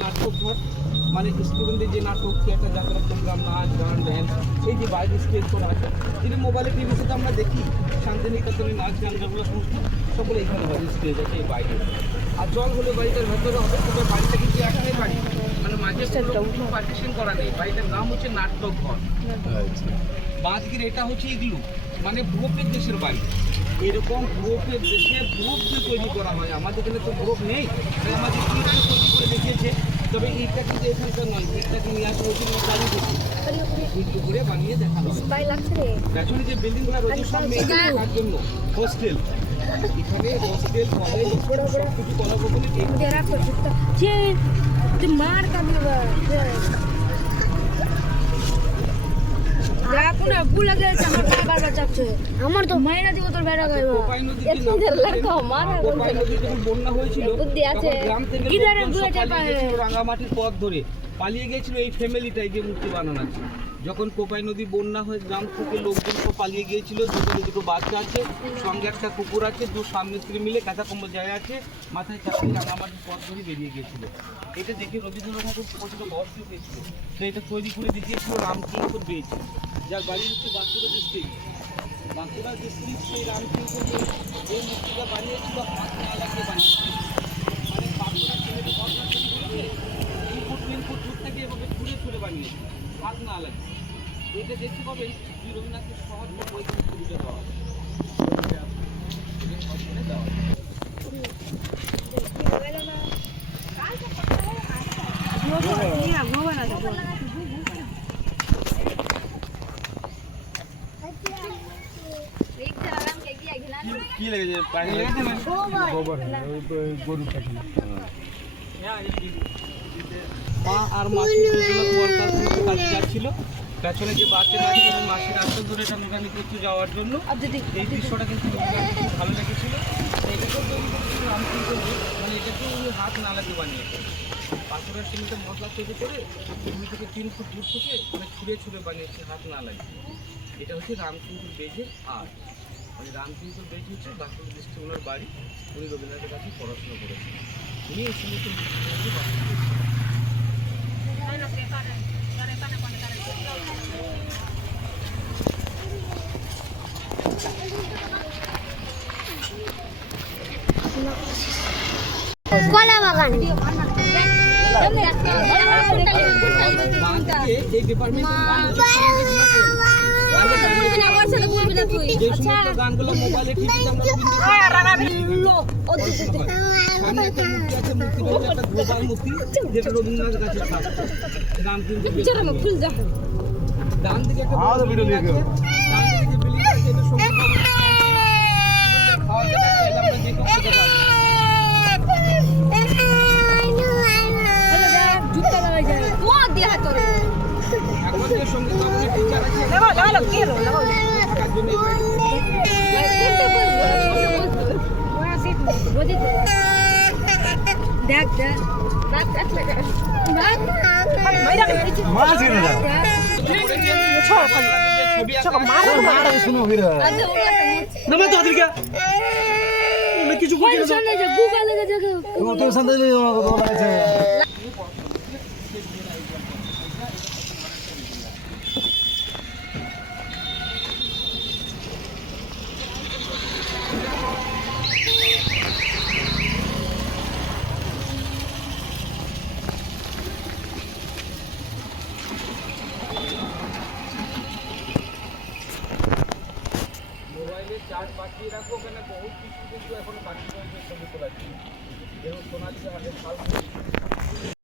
নাটক ঘর মানে স্টুডেন্টদের যে নাটক থিয়েটার যাত্রা প্রোগ্রাম নাচ গান ড্যান্স এই যে বাইরে স্টেজ করা আছে যদি মোবাইলে টিভিতে আমরা দেখি শান্তিনিকেতনের নাচ গান যেগুলো সমস্ত সকলে এখানে বাইরে স্টেজ আছে এই বাইরে আর জল হলে বাড়িটার ভেতরে হবে তবে বাড়িটা কিন্তু একটাই বাড়ি মানে মাঝে পার্টিশন করা নেই বাড়িটার নাম হচ্ছে নাটক ঘর। বাঁধগির এটা হচ্ছে ইগলু মানে ভূপের দেশের বাড়ি এরকম ভূপের দেশে ভূপ যে তৈরি করা হয় আমাদের এখানে তো ভূপ নেই আমাদের তৈরি করে দেখিয়েছে তবে এইটা কিন্তু এখানকার নয় এটাকে নিয়ে আসা হয়েছিল চালু করতে করে বানিয়ে দেখানো হয় পেছনে যে বিল্ডিংগুলো রয়েছে সব মেয়েদের থাকার জন্য হোস্টেল এখানে হোস্টেল কলেজ সব কিছু করা বলে मार का আমার তো মাইনা দিব তোর বেড়া গাইব বন্যা হয়েছিল রাঙামাটির পথ ধরে পালিয়ে গিয়েছিল এই ফ্যামিলিটাই যে মূর্তি বানানো আছে যখন কোপাই নদী বন্যা হয়ে গ্রাম থেকে লোকজন সব পালিয়ে গিয়েছিল দুটো বাচ্চা আছে সঙ্গে একটা কুকুর আছে দু স্বামী স্ত্রী মিলে কাঁচা কম্বল যায় আছে মাথায় চাকরি রাঙামাটির পথ ধরে বেরিয়ে গিয়েছিল এটা দেখে রবীন্দ্রনাথ ঠাকুর প্রচন্ড কষ্ট পেয়েছিল তো এটা তৈরি করে দেখিয়েছিল রামকিঙ্কর বেজ যার বাড়ি হচ্ছে বাঁকুড়া ডিস্ট্রিক্ট বাঁকুড়া ডিস্ট্রিক্ট সেই রামকিঙ্কর বেজ এই মূর্তিটা বানিয়েছিল হাত না লাগিয়ে বানিয়েছিল মানে বাঁকুড়া ছেলেকে ঘটনা তৈরি করেছে 3 ফুট দূর থেকে এভাবে ঘুরে ঘুরে বানিয়েছে হাত না লাগে এটা দেখতে পাবেন রবীন্দ্রনাথের সহজ বইগুলো সুবিধা দেওয়া কি লেগেছে পানি লেগেছে না গোবর গরু পাখি মা আর মাসি দুজনে কোয়ার্টার থেকে কাজে যাচ্ছিল পেছনে যে বাচ্চারা আছে মাসির রাস্তা ধরে এটা মোটামুটি কিছু যাওয়ার জন্য এই দৃশ্যটা কিন্তু খুব ভালো লেগেছিল এটাকেও তৈরি করেছিল রামকিঙ্কর মানে এটাকেও হাত না লাগিয়ে বানিয়েছে পাথরের সিমেন্টের মশলা তৈরি করে 2 থেকে 3 ফুট দূর থেকে মানে ছুঁড়ে ছুঁড়ে বানিয়েছে হাত না লাগিয়ে এটা হচ্ছে রামকিঙ্কর বেজের আর্ট মানে রামকিঙ্কর বেজ হচ্ছে বাঁকুড়া ডিস্ট্রিক্ট ওনার বাড়ি উনি রবীন্দ্রনাথের কাছে পড়াশোনা করেছেন উনি এই সমস্ত কলা বাগান এই ডিপার্টমেন্ট গানগুলো মোবাইলে মূর্তি যেটা রবীন্দ্রনাথের কাছে রামকিঙ্কর ডান দিকে একটা ভিডিও নিয়ে গেল ডান দিকে বিল্ডিং আছে এটা সঙ্গে খাওয়া দাওয়া আমরা যে কোনো খেতে পারবো জুতা লাগাই যায় ও দিয়া তোর এখন যে সঙ্গে আমাদের টিচার আছে লাগাও কি হলো লাগাও থাকার জন্য দেখ দেখ কিছু মোবাইলে চার্জ বাঁচিয়ে রাখবো কেন বহুত কিছু কিন্তু এখন বাকি রয়েছে ছবি তোলার জন্য যেমন শোনা যাচ্ছে